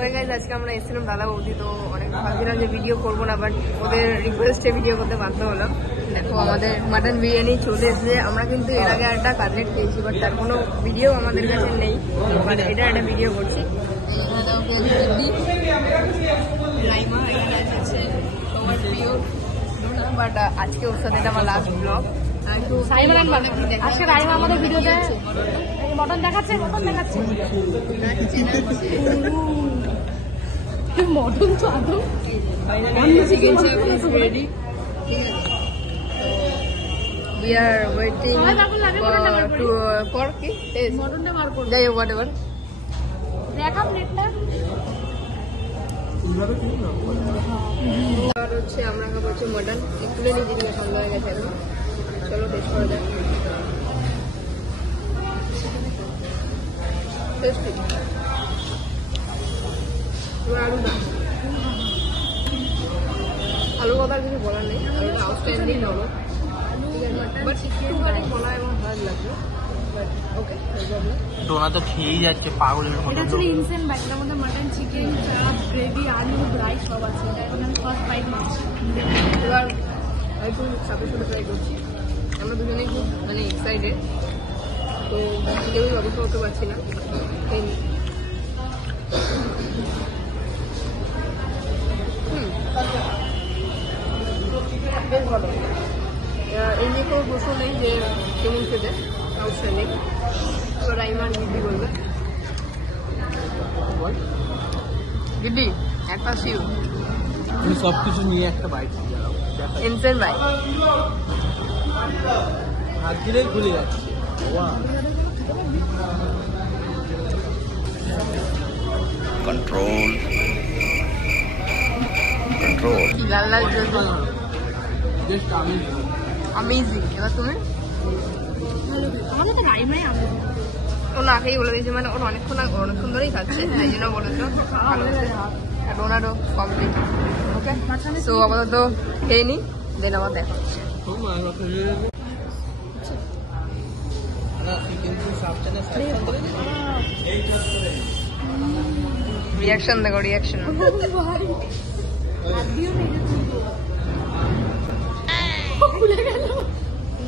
হয়ে গেছে, আজকে আমরা এসেছিলাম দাদা বৌদি, তো অনেক ভাবছিলাম যে ভিডিও করবো না, বাট ওদের রিকোয়েস্টে ভিডিও করতে বাধ্য হলাম। দেখো আমাদের মাটন বিরিয়ানি চলে এসেছে। আমরা কিন্তু এর আগে একটা কাটলেট খেয়েছি, বাট তার কোনো ভিডিও আমাদের কাছে নেই, এটা একটা ভিডিও করছি। বাট আজকে ওর সাথে এটা আমার লাস্ট ব্লগ। আজকে রাইমা আমাদের ভিডিওতে মটন দেখাচ্ছে, মটন তো আদৌ চিকেন চাপ is ready. We are waiting for কি মটনটা বার করব। যাই হোক, whatever। দেখাম নেটটা। আর হচ্ছে আমরা খাবো হচ্ছে মটন। তুলে নিয়ে দিদিকে সন্ধ্যা হয়ে গেছে এখন। চলো টেস্ট করা যাক। টেস্টি। আলু কথা কিছু বলার নেই, আলুটা আউটস্ট্যান্ডিং হলো, বাট একটুখানি বলা এবং ভালো লাগলো। ডোনা তো খেয়েই যাচ্ছে পাগলের মতো। এটা ছিল ইনসেন বাইট, এর মধ্যে মটন, চিকেন, চাপ, গ্রেভি, আলু, রাইস সব আছে। এখন আমি ফার্স্ট বাইট নিচ্ছি। এবার একটু সাথে সাথে ট্রাই করছি। আমরা দুজনেই খুব মানে এক্সাইটেড, তো কেউই অপেক্ষা করতে পারছি না। বেশ ভালো, এই নিয়ে কোনো প্রশ্ন নেই যে কেমন খেতে, আউটস্ট্যান্ডিং। তো রাইমান গিড্ডি বলবে। গিড্ডি একটা সিউ তুমি সবকিছু নিয়ে একটা বাইক ইনসেন ভাই হাত দিলেই খুলে যাচ্ছে। कंट्रोल कंट्रोल কি লাল লাল জ্বলছে, জাস্ট অ্যামেজিং। এবার তুমি? আমাদের তো রাইমাই আমরা ও না খেয়েই বলে দিয়েছে, মানে ওর অনেকক্ষণ ধরেই খাচ্ছে, তাই জন্য বলেছিল। ডোনারও কমপ্লিট। ওকে, সো আপাতত খেয়ে নিই, দেন আবার দেখা হচ্ছে। রিয়াকশন দেখো, reaction.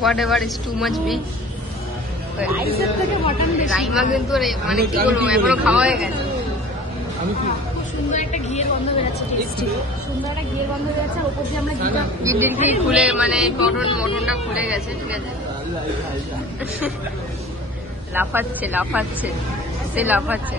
Whatever is too much big. রাইসের থেকে মটন বেশি। রাইমা কিন্তু মানে কি বলবো, এখনো খাওয়া হয়ে গেছে। আমি কি খুব সুন্দর একটা ঘিয়ের গন্ধ বেরোচ্ছে, টেস্টি সুন্দর একটা ঘিয়ের গন্ধ বেরোচ্ছে। আর ওপর দিয়ে আমরা ঘিটা গিড্ডির ঘি খুলে মানে মটনটা খুলে গেছে, ঠিক আছে। লাফাচ্ছে সে লাফাচ্ছে।